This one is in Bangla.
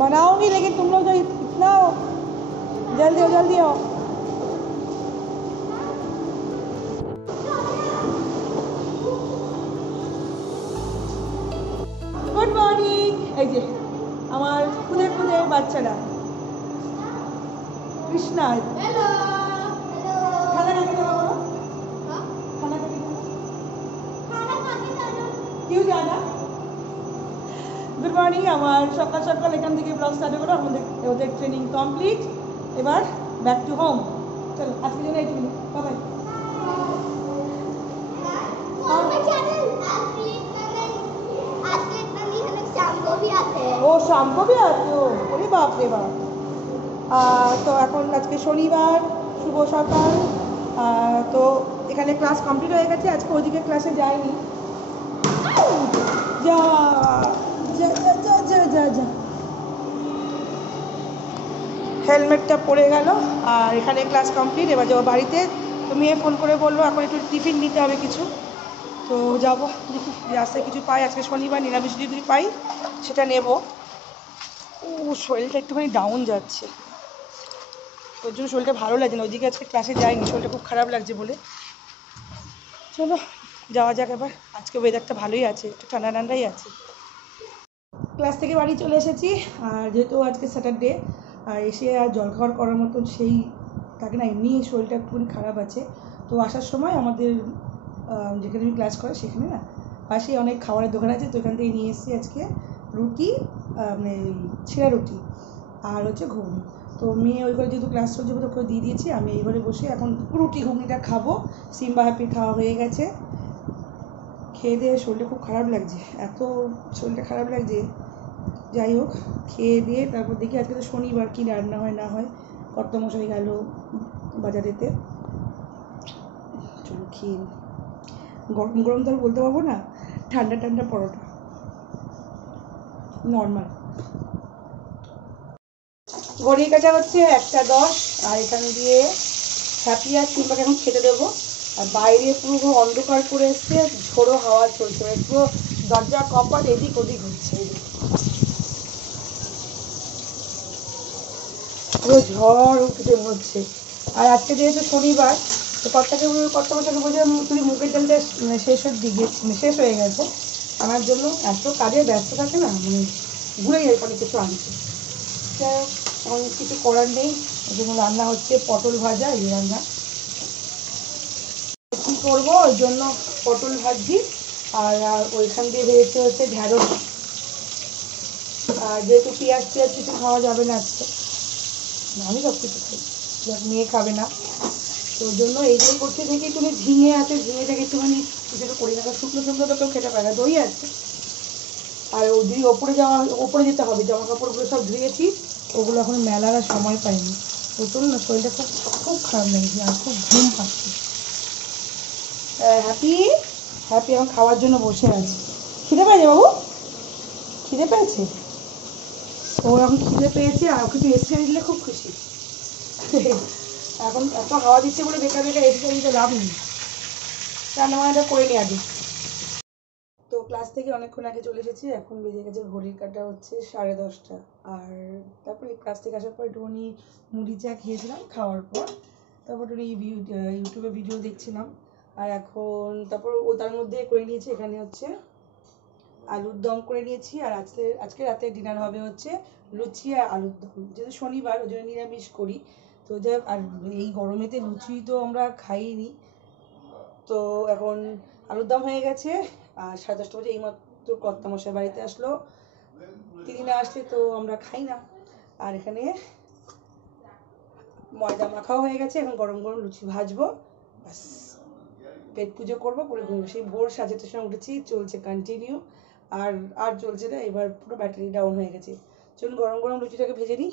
बनाऊंगी लेकिन तुम लोग इतना जल्दी हो जल्दी आओ। Good morning. এই যে আমার খুদে খুদে বাচ্চারা কৃষ্ণা। হ্যালো খানা কাকে দেবো? খানা কাকে দেবো? কেউ যায় না। Good morning. আমার সকাল সকাল এখান থেকে ব্লগ স্টার্ট করো। আমাদের ওদের ট্রেনিং কমপ্লিট, এবার ব্যাক টু হোম। চলো আজকের জন্য এইটুকু, বাই বাই। ও शाम को भी आते हो? अरे बाप रे बाप। তো এখন আজকে শনিবার, শুভ সকাল। তো এখানে ক্লাস কমপ্লিট হয়ে গেছে, আজকে ওইদিকে ক্লাসে যাইনি। যা যা যা যা যা যা হেলমেটটা পড়ে গেল। আর এখানে ক্লাস কমপ্লিট, এবার যাবো বাড়িতে। তো মেয়ে ফোন করে বললো এখন একটু টিফিন নিতে হবে কিছু, তো যাবো দেখি রাস্তায় কিছু পাই। আজকে শনিবার, নিরামিষ যদি পাই সেটা নেব। ও শরীরটা একটুখানি ডাউন যাচ্ছে, ওর জন্য শরীরটা ভালো লাগছে না। ওইদিকে আজকে ক্লাসে যাইনি, শরীরটা খুব খারাপ লাগছে বলে। চলো যাওয়া যাক এবার। আজকে ওয়েদারটা ভালোই আছে, একটু ঠান্ডা ঠান্ডাই আছে। ক্লাস থেকে বাড়ি চলে এসেছি। আর যেহেতু আজকে স্যাটারডে, আর এসে আর জলখাবার করার মতন সেই থাকে না, এমনি শরীরটা একটুখানি খারাপ আছে। তো আসার সময় আমাদের যেখানে আমি ক্লাস করে সেখানে না পাশেই অনেক খাবারের দোকান আছে, তো এখান থেকে নিয়ে এসেছি আজকে রুটি, মানে ছেঁড়া রুটি আর হচ্ছে ঘুগনি। তো মেয়ে ওই ঘরে যেহেতু ক্লাস চলছে ওকে দিয়ে দিয়েছি, আমি এই ঘরে বসে এখন রুটি ঘুগনিটা খাবো। সিম্বা হ্যাপির খাওয়া হয়ে গেছে। খেয়ে দিয়ে শরীরটা খুব খারাপ লাগছে, এত শরীরটা খারাপ লাগছে। যাই হোক, খেয়ে দিয়ে তারপর দেখি আজকে তো শনিবার কী রান্না হয় না হয়। কর্তামশাই গেল বাজারেতে। চলো খেয়ে, গরম গরম তো আর বলতে পারবো না, ঠান্ডা ঠান্ডা পরোটা নর্মাল। ঘড়ির কাটা হচ্ছে 1:10, আর এখান দিয়ে হ্যাপি আর সিম্বাকে এখন খেতে দেবো। আর বাইরে পুরো অন্ধকার করে এসছে, ঝোড়ো হাওয়া চলছে, পুরো দরজা কপাট এদিক ওদিক হচ্ছে, পুরো ঝড় উঠতে হচ্ছে। আর আজকে যেহেতু শনিবার, তো কর্তামশাকে বলছে তুমি মুগের ডালটা শেষ দিকে শেষ হয়ে গেছে আমার জন্য। এত কাজে ব্যস্ত থাকে না, মানে ভুলে যায় অনেক কিছু আনতে। এখন কিছু করার নেই, ওই জন্য রান্না হচ্ছে পটল ভাজা। এই রান্না কী করবো, ওই জন্য পটল ভাজি। আর ওইখান দিয়ে ভেজেছে হচ্ছে ঢ্যাঁড়স। আর যেহেতু পেঁয়াজ কিছু খাওয়া যাবে না আজকে, আমি সব কিছু খাই, মেয়ে খাবে না, তো ওই জন্য এইটাই করতে দেখি। একটুখানি ঝিঙে আছে, ঝিঙেটাকে একটুখানি কিছু করি না, শুকনো শুকনো তো কেউ খেতে পারে না, দই আছে। আর ওদিকে ওপরে যেতে হবে, জামা কাপড়গুলো সব ধুয়েছি, ওগুলো এখন মেলার আর সময় পাইনি। প্রচুর না শরীরটা খুব খুব খারাপ লাগছে, আর খুব ঘুম পাচ্ছে। হ্যাপি হ্যাপি এখন খাওয়ার জন্য বসে আছে। খিদে পেয়েছে বাবু? খিদে পেয়েছে? ও এখন খিদে পেয়েছে, আর ওকে একটু এসে দিলে খুব খুশি। এখন এত হাওয়া দিচ্ছে বলে বেকার বেকার এসে দিতে লাভ নেই, রান্নাবান্নাটা করে নিই আগে। তো ক্লাস থেকে অনেকক্ষণ আগে চলে এসেছি, এখন বেজে গেছে ঘড়ির কাঁটা হচ্ছে 10:30। আর তারপরে ক্লাস থেকে আসার পর একটুখানি মুড়ি চা খেয়েছিলাম, খাওয়ার পর তারপর একটু ইউটিউবে ভিডিও দেখছিলাম। আর এখন তারপর তার মধ্যে করে নিয়েছি, এখানে হচ্ছে আলুর দম করে নিয়েছি। আর আজকে রাতে ডিনার হবে হচ্ছে লুচি আর আলুর দম। যেহেতু শনিবার ওই জন্য নিরামিষ করি, তো যাই হোক। আর এই গরমেতে লুচি তো আমরা খাইনি। তো এখন আলুর দম হয়ে গেছে। আর 10:30 বাজে এইমাত্র কর্তামশাই বাড়িতে আসলো, তিনি না আসলে তো আমরা খাই না। আর এখানে ময়দা মাখাও হয়ে গেছে, এখন গরম গরম লুচি ভাজবো, ব্যাস পেট পুজো করবো, করে ঘুমবো। সেই ভোর 7:30 সময় উঠেছি, চলছে কন্টিনিউ। আর চলছে না, এবার পুরো ব্যাটারি ডাউন হয়ে গেছে। চলুন গরম গরম লুচিটাকে ভেজে নিই।